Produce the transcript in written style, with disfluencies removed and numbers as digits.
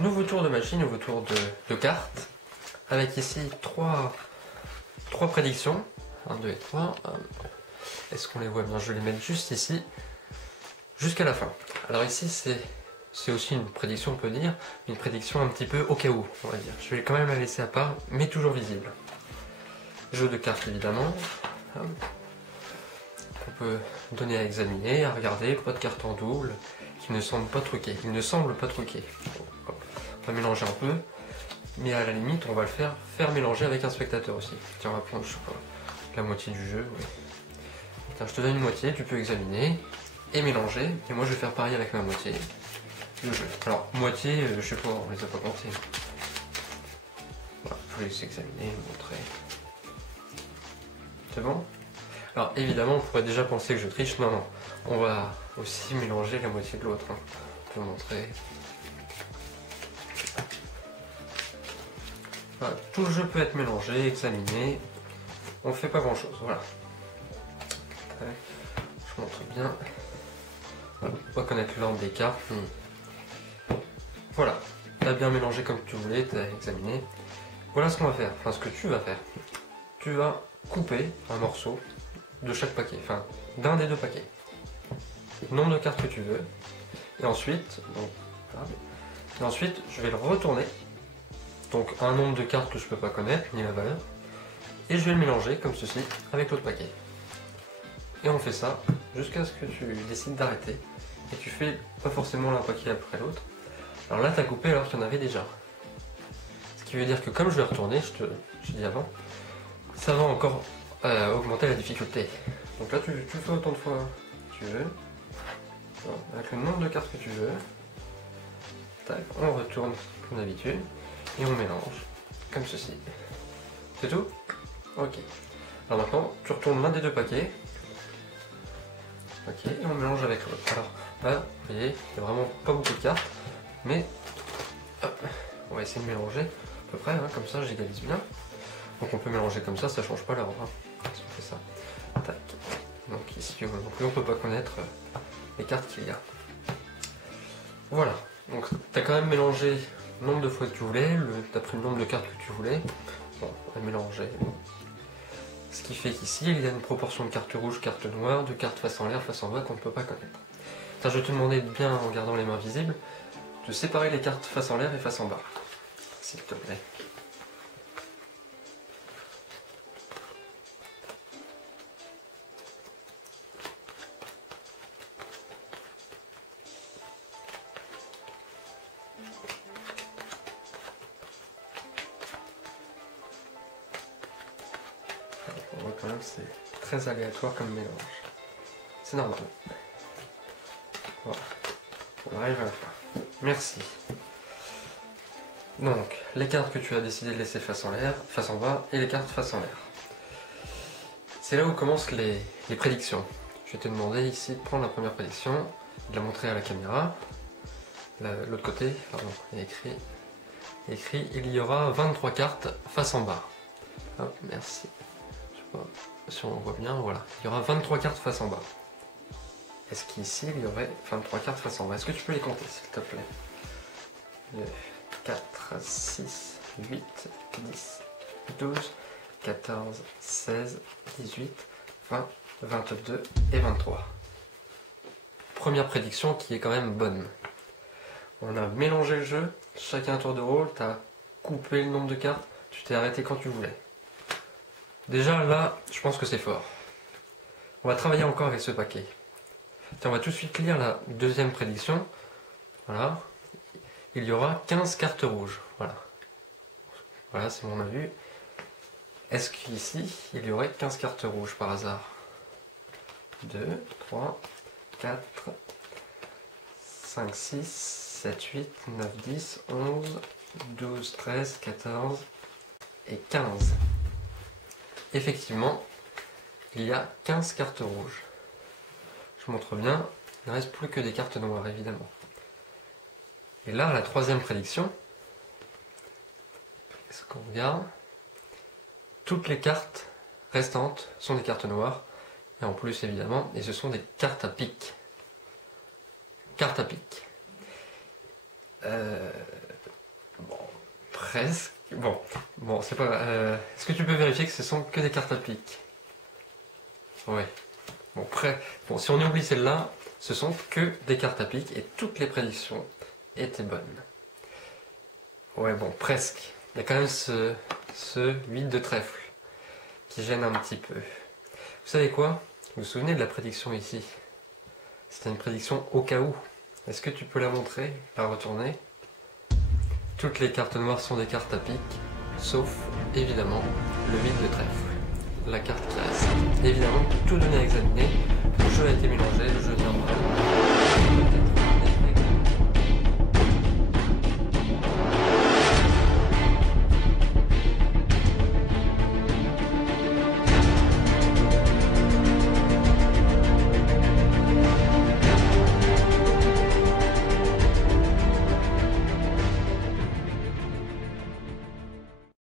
Donc nouveau tour de machine, nouveau tour de cartes, avec ici trois prédictions, 1, 2 et 3. Est-ce qu'on les voit bien? Je vais les mettre juste ici, jusqu'à la fin. Alors ici c'est aussi une prédiction, on peut dire, une prédiction un petit peu au cas où, on va dire. Je vais quand même la laisser à part, mais toujours visible. Jeu de cartes évidemment, qu'on peut donner à examiner, à regarder, pas de carte en double, qui ne semble pas truquée. Il ne semble pas truqué. On va mélanger un peu, mais à la limite on va le faire mélanger avec un spectateur aussi. Tiens, on va prendre, je sais pas, la moitié du jeu. Oui. Tiens, je te donne une moitié, tu peux examiner et mélanger, et moi je vais faire pareil avec ma moitié du jeu. Alors, moitié, je sais pas, on les a pas comptés. Voilà, je vais les examiner, montrer. C'est bon? Alors évidemment on pourrait déjà penser que je triche, non non, on va aussi mélanger la moitié de l'autre, hein. On peut montrer. Voilà, tout le jeu peut être mélangé, examiné, on fait pas grand chose, voilà. Je montre bien, voilà, on va connaître l'ordre des cartes. Voilà, tu as bien mélangé comme tu voulais, tu as examiné. Voilà ce qu'on va faire, enfin ce que tu vas faire. Tu vas couper un morceau de chaque paquet, enfin d'un des deux paquets. Nombre de cartes que tu veux. Et ensuite, je vais le retourner. Donc un nombre de cartes que je peux pas connaître, ni la valeur. Et je vais le mélanger comme ceci avec l'autre paquet. Et on fait ça jusqu'à ce que tu décides d'arrêter. Et tu fais pas forcément l'un paquet après l'autre. Alors là tu as coupé alors qu'il y en avait déjà. Ce qui veut dire que comme je vais retourner, je dis avant, ça va encore augmenter la difficulté. Donc là tu le fais autant de fois que tu veux. Avec le nombre de cartes que tu veux. Tac, on retourne comme d'habitude. Et on mélange. Comme ceci. C'est tout? Ok. Alors maintenant, tu retournes l'un des deux paquets. Ok, et on mélange avec l'autre. Alors là, vous voyez, il n'y a vraiment pas beaucoup de cartes. Mais, hop, on va essayer de mélanger à peu près, hein, comme ça j'égalise bien. Donc on peut mélanger comme ça change pas l'ordre. Hein, si on fait ça. Tac. Donc ici non plus on peut pas connaître les cartes qu'il y a. Voilà. Donc tu as quand même mélangé le nombre de fois que tu voulais, tu as pris le nombre de cartes que tu voulais. Bon, on va mélanger. Ce qui fait qu'ici il y a une proportion de cartes rouges, cartes noires, de cartes face en l'air, face en bas qu'on ne peut pas connaître. Ça, je vais te demander bien, en gardant les mains visibles, de séparer les cartes face en l'air et face en bas. S'il te plaît. On voit quand même que c'est très aléatoire comme mélange. C'est normal. Voilà. On arrive à la fin. Merci. Donc, les cartes que tu as décidé de laisser face en l'air, face en bas, et les cartes face en l'air. C'est là où commencent les prédictions. Je vais te demander ici de prendre la première prédiction, de la montrer à la caméra. L'autre côté, pardon, il y a écrit, il y aura 23 cartes face en bas. Hop, merci. Je sais pas si on voit bien, voilà. Il y aura 23 cartes face en bas. Est-ce qu'ici il y aurait 23 cartes face en bas? Est-ce que tu peux les compter s'il te plaît? 2, 4, 6, 8, 10, 12, 14, 16, 18, 20, 22 et 23. Première prédiction qui est quand même bonne. On a mélangé le jeu, chacun un tour de rôle, tu as coupé le nombre de cartes, tu t'es arrêté quand tu voulais. Déjà là, je pense que c'est fort. On va travailler encore avec ce paquet. Tiens, on va tout de suite lire la deuxième prédiction. Voilà. Il y aura 15 cartes rouges. Voilà. Voilà, c'est mon avis. Est-ce qu'ici, il y aurait 15 cartes rouges par hasard? 2, 3, 4, 5, 6, 7, 8, 9, 10, 11, 12, 13, 14 et 15. Effectivement, il y a 15 cartes rouges. Je montre bien, il ne reste plus que des cartes noires, évidemment. Et là, la troisième prédiction, est-ce qu'on regarde? Toutes les cartes restantes sont des cartes noires, et en plus, évidemment, et ce sont des cartes à pic. Cartes à pic. presque. Bon, c'est pas grave. Est-ce que tu peux vérifier que ce sont que des cartes à pique? Ouais. Bon, si on oublie celle-là, ce sont que des cartes à pique et toutes les prédictions étaient bonnes. Ouais, bon, presque. Il y a quand même ce 8 de trèfle qui gêne un petit peu. Vous savez quoi? Vous vous souvenez de la prédiction ici? C'était une prédiction au cas où. Est-ce que tu peux la montrer, la retourner? Toutes les cartes noires sont des cartes à pique, sauf, évidemment, le 8 de trèfle. La carte qui reste. Évidemment, tout donné à examiner, le jeu a été mélangé,